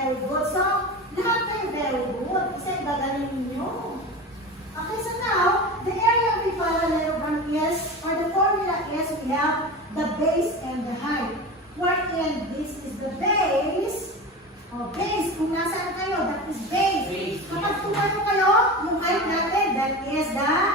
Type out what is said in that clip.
very good. So, lahat kayo very good. Kasi gagaling ninyo. Okay, so now, the area of the parallelogram is, or the formula is, we have the base and the height. Wherein this is the base. O, base. Kung nasaan kayo, that is base. Kapag tumayo kayo, yung height natin, that is the